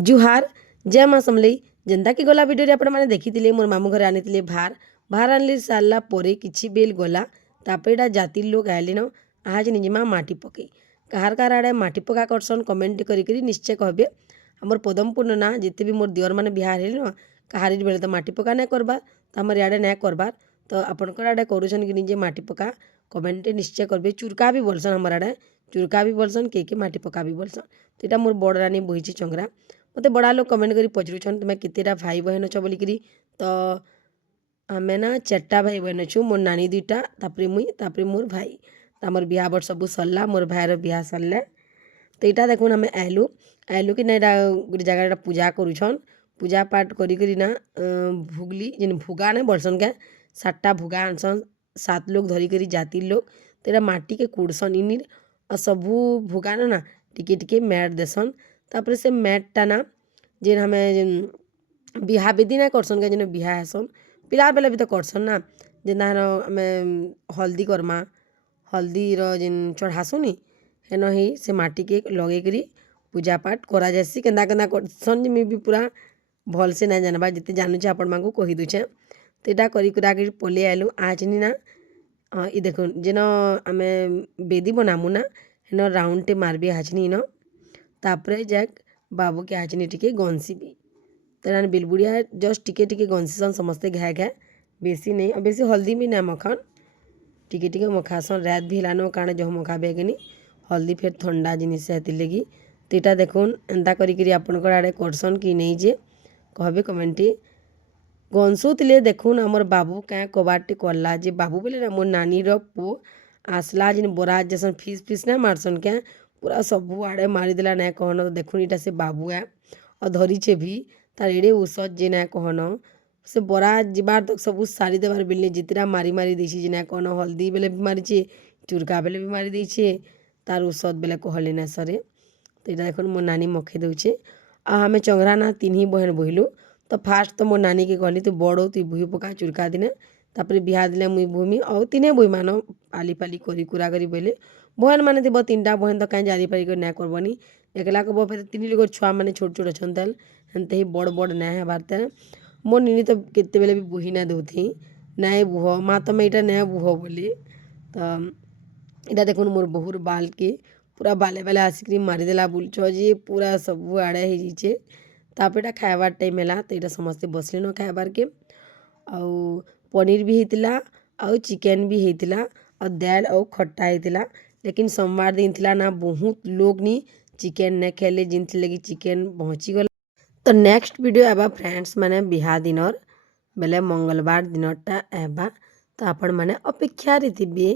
जुहार जय माँ समलई जेनता कि गला भिडियो आपण मैंने देखी मोर मामू घर आनी भार भार आनी सारा पर कि बेल गला तापर जाति लोग आए न आज निजमा माटी पकई कहार कहार आड़े माटी पका करसन कमेंट करी निश्चय कहबे आमर पदमपुर ना जिते भी मोर दिवर मैंने बिहार है न कहारी बेले तो माटी पका नहीं करबार तो आमर इे नहीं करबार तो आपंकर आड़े करुन कि निजे माटी पका कमेंट निश्चय करबे चुरका भी बोलसन आमर आड़े चुरका भी बोलसन के माटी पका भी बोलसन तो यहाँ मोर बड़ रानी बही चंगरा मत बड़ा लोग कमेंट कर पचरुन तुम्हें केतेटा भाई बहन अच्छ बोलिकी तो आमे ना 4टा भाई बहन अच्छु मोर नानी 2टा तापर मुई तापर मोर भाई आमर बिहा बर सब सरला मोर भाईर बिहा सरले तो यहाँ देखुन आम आलू आलू कि गोटे जगह पूजा करुछन पूजा पाठ करिना भुगली जेन भुगा नहीं बोलसन क्या 7टा भुगा आनसन 7 लोग धरिकी जाति लोग तो यहाँ माटी के कुड़सन इनिर सबू भुगा ना टिके टिके मैट देसन तापर से मैटटा ना जेन हमें बिहा बेदी ना करसन जेन बिहा हेसन पिला बेले भी तो करसन ना जेना आम हल्दी करमा हल्दीर जेन चढ़ासु नी हेन ही से माटी के लगे करी पूजा पाठ करा जासी केन्दा केन्दा करसन मुझे भी पूरा भल से ना जानबा जिते जानूचे आपण मानकु कही दूचे तो यहाँ करी पले आलु आज नी ना ये देखो जेन आम बेदी बनामु ना हेन राउंड टे मारबी हाचनी न तापर जाक बाबू के हाचनी टिके गंसीबी तो बिलबुड़िया जस्ट टिके टिके गंसीसन समस्ते घाए घाए बेसी नहीं और बेसी हल्दी भी ना मखान टिके टिके मखासन रात भी हिलानो कारण जो मखाबे कि हल्दी फिर ठंडा जिनिस है लगी तो यहाँ देखुन एंता करी आपनकर आड़े करसन कि नहीं जे कहबे कमेंट गंसुले देखुन आमर बाबू क्या कबाटे करला जे बाबू बोले ना मोर नानीर पु आसला जिन बरात जैसन फीस फीस ना मारसन क्या पूरा सबू आड़े मारिदेला ना कहन तो देखुन इटा से बाबू है और धरीचे भी तार एड़े ଔଷଧ जे ना कहन से बरात जीबार तक सबू सारी देवार बिलने जितरा मारी मारी देसी जे ना कहन हल्दी बेले भी मारिचे चुरका बेले भी मारी देछे तार ଔଷଧ बेले कहले ना सरे तो यहाँ देखो मोर नानी मखे दौचे आम चंगरा ना 3 बहन बहिलु तो फास्ट तो मोर नानी के कहली तू बड़ तु बुही पका चुरका दिने तापर बिहा दिले मुई भूमि और 3 बुही मान आली पाली करी कुरा करी बोले बहन मैंने थी 3टा बहन तो कहीं जारी पारी ना करबनी एकला कब फिर 3 लोग छुआ मैंने छोट छोट अच्छन तेल हेनते ही बड़ बड़ ना है बार तेल मोर निनी तो केते बेले भी बुही ना दौथी नाए बुह माँ तुम यहाँ ना बुह बोली तो यहाँ देखुन मोर बहुर बाल के पूरा बाले बाले आसिक मारिदेला बुलछ जे पूरा सब आड़े होचे तापर खाइबार टाइम है तो यहाँ समस्ते बसले न खाइबार के आउ पनीर भी होता आउ चिकेन भी होता और दाल और खट्टा होता लेकिन सोमवार दिन थिला ना बहुत लोग नी चिकेन नहीं खेले जिन लगी चिकेन पहुँची गला तो नेक्स्ट वीडियो आबा फ्रेंड्स माने बिहा दिनर बेले मंगलवार दिनटा आबा तो आपण माने अपेक्षा रे थिबे।